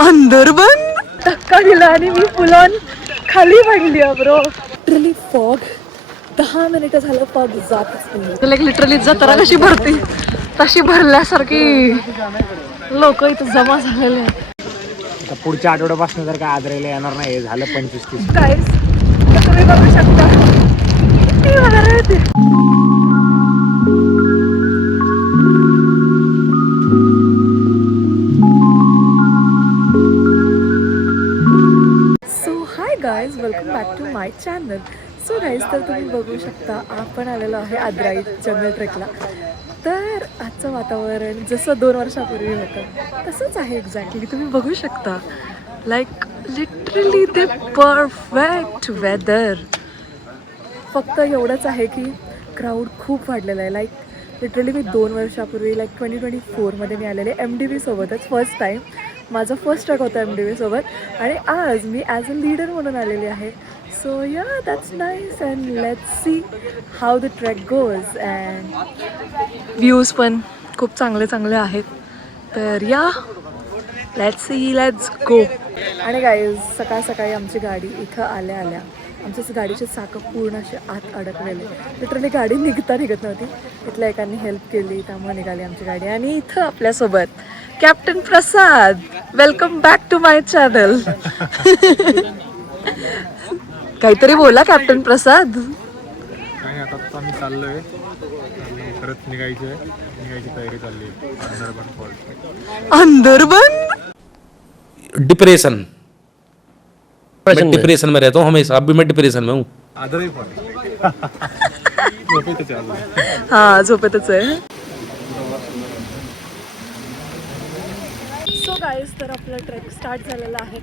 अंदर बंद धक्का दिला आणि मी फुल ऑन खाली पडली ब्रो. लिटरली फॉग 10 मिनिटं झालं फॉग जातच नाही. लिटरली जत्रा कशी भरती तशी भरल्यासारखी लोक इथं जमा झालेले आहेत. पुढच्या आठवड्यापासून जर काय आजरायला येणार नाही झालं 25-30 गाईज तुम्ही बघू शकता किती भारी आहे ते. So hi guys welcome back to my channel. So guys तर तुम्ही बघू शकता आपण आलेलो आहे आद्राई जंगल ट्रेकला. तर आजचं वातावरण जसं 2 वर्षापूर्वी होतं तसंच आहे एक्झॅक्टली. तुम्ही बघू शकता लाईक लिटरली ते परफेक्ट वेदर. फक्त एवढंच आहे की क्राऊड खूप वाढलेला आहे. लाईक लिटरली मी 2 वर्षापूर्वी लाईक 2024मध्ये मी आलेले MDV सोबतच फर्स्ट टाईम. माझं फर्स्ट ट्रॅक होतं MDV सोबत आणि आज मी ॲज अ लीडर म्हणून आलेली आहे. सो या that's nice and let's see how the track goes. And views पण खूप चांगले चांगले आहेत. तर या लेट्स सी लेट्स गो. आणि गाईज सकाळ सकाळी आमची गाडी इथं आल्या आमच्या गाडीचे चाकं पूर्ण असे आत अडकलेले. लिटरली गाडी निघत नव्हती. इथल्या एकाने हेल्प केली त्यामुळे निघाली आमची गाडी. आणि इथं आपल्यासोबत captain Prasad. Welcome back to my channel. काहीतरी बोला कॅप्टन प्रसाद. आता आम्ही चाललोय परत निघायची तयारी चालली आहे. अंदरबन डिप्रेशन में रहता हूँ हमेशा. अभी मैं डिप्रेशन में हूँ. हा झोपेतच आहे. सो गाईज तर आपला ट्रेक स्टार्ट झालेला आहे.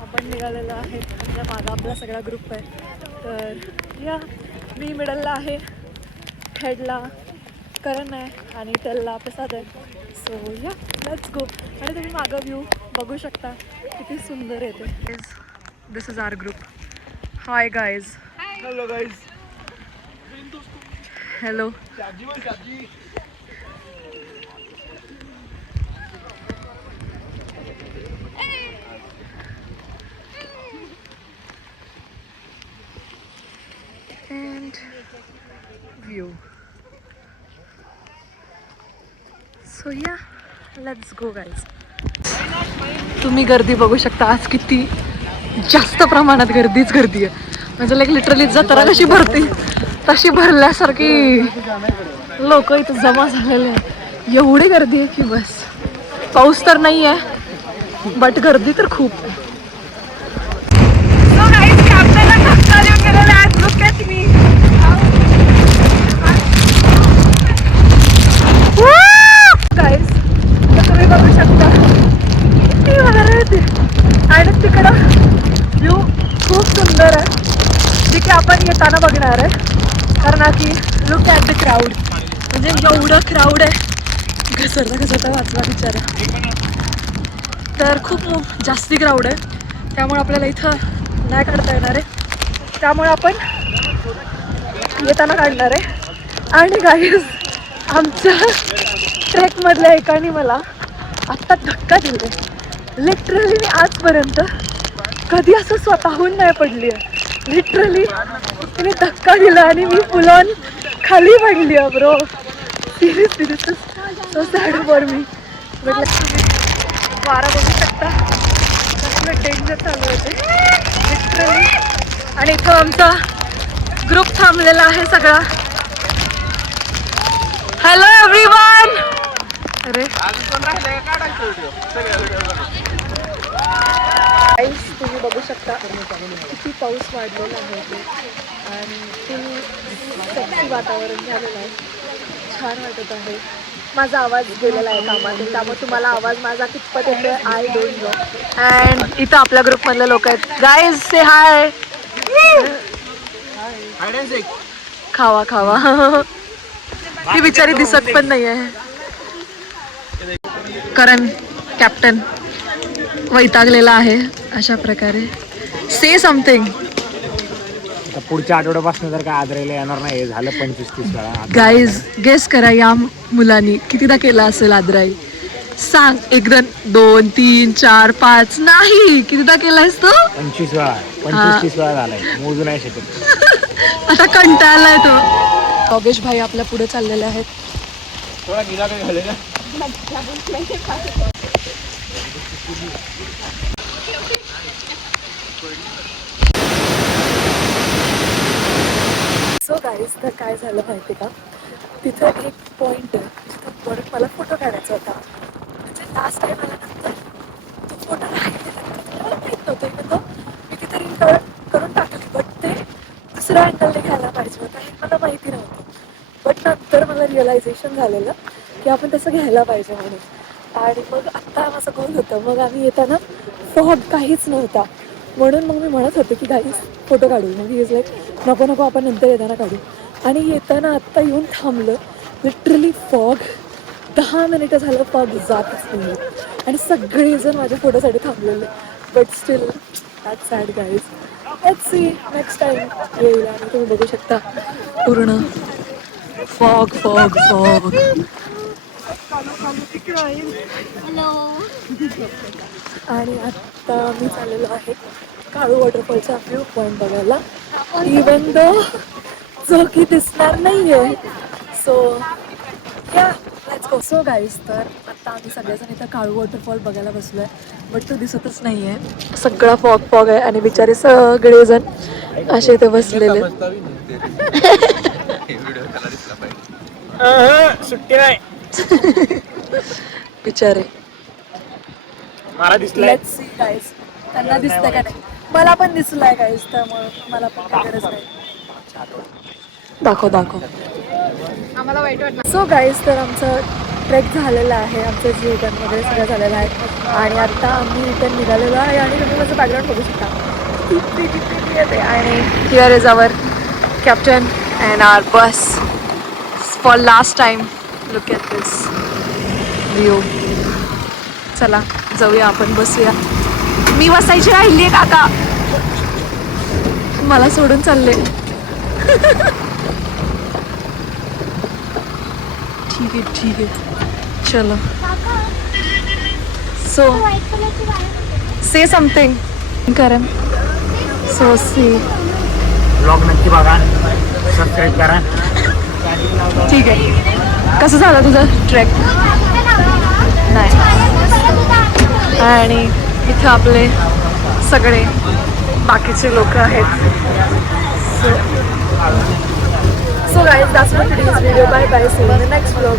आपण निघालेलो आहे. आपल्या मागं आपला सगळा ग्रुप आहे. तर या मी मिडलला आहे, हेडला करण आहे आणि टेलला प्रसाद आहे. सो या लेट्स गो. आणि तुम्ही मागं व्ह्यू बघू शकता किती सुंदर येते. This is our group. Hi guys. Hello guys. Hello. And view. So yeah, let's go guys. तुम्ही गर्दी बघू शकता. आज किती जास्त प्रमाणात गर्दी आहे. म्हणजे लाईक लिटरली जत्रा कशी भरती तशी भरल्यासारखी लोक इथं जमा झालेले आहेत. एवढी गर्दी आहे की बस. पाऊस तर नाही आहे बट गर्दी तर खूप आहे. गाईज तर तुम्ही बघू शकता किती भारी आहे ते. आणि तिकडं व्ह्यू खूप सुंदर आहे जे की आपण येताना बघणार आहे. कारण की लुक ॲट द क्राऊड. म्हणजे एवढं क्राऊड आहे. घसरता वाचला बिचारा. तर खूप जास्ती क्राऊड आहे त्यामुळे आपल्याला इथं नाही काढता येणार आहे. त्यामुळे आपण येताना काढणार आहे. आणि गाईज आमच्या ट्रेकमधल्या एकाने मला आत्ता धक्का दिला. लिटरली मी आजपर्यंत कधी असं स्वतःहून नाही पडली आहे. लिटरली तिने धक्का दिला आणि मी फुल ऑन खाली पडली आहे bro. Seriously so sad for me. म्हटलं तुम्ही वारा बघू शकता कसलं डेंजर चालू होते लिटरली. आणि इथं आमचा ग्रुप थांबलेला आहे सगळा. Hello everyone. अरे तुम्ही बघू शकता किती पाऊस वाढलेला आहे आणि फुल सेक्सी वातावरण झालेलं आहे. छान वाटत आहे. माझा आवाज गेलेला आहे कामातून त्यामुळे तुम्हाला आवाज माझा कितपत येतोय आय डोंट नो. अँड इथं आपल्या ग्रुपमधले लोक आहेत. गाईज से हाय. खावा ती बिचारी दिसत पण नाही आहे. करण कॅप्टन वैतागलेला आहे अशा प्रकारे. से समथिंग. पुढच्या आठवड्यापासून जर काय आजरायला येणार नाही झालं 25-30 वेळा. गाईज गेस करा या मुलांनी कितीदा केला असेल आदराई. सांग, 1 2 3 4 5 नाही, कितीदा केलायस तू? 25 वेळा 25-30 वेळा झालाय, मोजू नाही शकत. आता कंटाळलाय तो. योगेश भाई आपल्या पुढे चाललेले आहेत. थोडा गिला काही झालेला. सो गाईज, तर काय झालं माहिती का, तिथं एक पॉइंट आहे जिथं परत मला फोटो काढायचा होता. म्हणजे लास्ट टाइम आल्यानंतर तो फोटो राहिलेला, मला माहीत नव्हतं. इकडं तो मी तिथे रील करून टाकली, बट ते दुसऱ्या अँगलने घ्यायला पाहिजे होतं हे मला माहिती नव्हतं. बट नंतर मला रिअलायझेशन झालेलं की आपण तसं घ्यायला पाहिजे म्हणून. आणि मग आत्ता माझं गोल होतं. मग आम्ही येताना फॉग काहीच नव्हता, म्हणून मग मी म्हणत होते की गाईज फोटो काढू. मग ही इज लाईक नको नको, आपण नंतर येताना काढू. आणि येताना आत्ता येऊन थांबलं, लिटरली फॉग 10 मिनिटं झालं फॉग जातच नाही. आणि सगळेजण माझ्या फोटोसाठी थांबलेले. But still that's sad guys. Let's see next time येईल. आणि तुम्ही बघू शकता पूर्ण फॉग फॉग फॉग. आणि आत्ता मी चाललेलो आहे काळू वॉटरफॉलचा व्ह्यू पॉईंट बघायला, इवन दो जो की दिसणार नाही आहे. सो या लेट्स गो. सो गाईज, तर आत्ता आम्ही सगळेजण इथं काळू वॉटरफॉल बघायला बसलो आहे, बट तो दिसतच नाही आहे. सगळा फॉग फॉग आहे आणि बिचारे सगळेजण असे इथे बसलेले. सुट्टी नाही. बिचारे. मला दिसलंय. लेट्स सी गाईज, त्यांना दिसतंय का नाही. मला पण दिसलाय गाईज, त्यामुळे मला पण काही गरज नाही. दाखव दाखव. आम्हाला वाईट वाटलं. सो गाईज, तर आमचं ट्रेक झालेला आहे, आमचं जीवन वगैरे सगळं झालेलं आहे. आणि आत्ता आम्ही इथं निघालेलो आहे. आणि तुम्ही माझं बॅकग्राऊंड बघू शकता, किती किती येते. आणि here is our captain and our bus for last time. Look at this view. चला जाऊया, आपण बसूया. मी बसायची राहिली आहे काका, मला सोडून चालले. ठीक आहे ठीक आहे, चलो. सो से समथिंग करण. सो सी ब्लॉग नक्की बघा, सबस्क्राईब करा. ठीक आहे. कसं झालं तुझं ट्रेक? नाही. आणि इथं आपले सगळे बाकीचे लोक आहेत. So guys, that's what today's video. Bye bye, see you in the next vlog.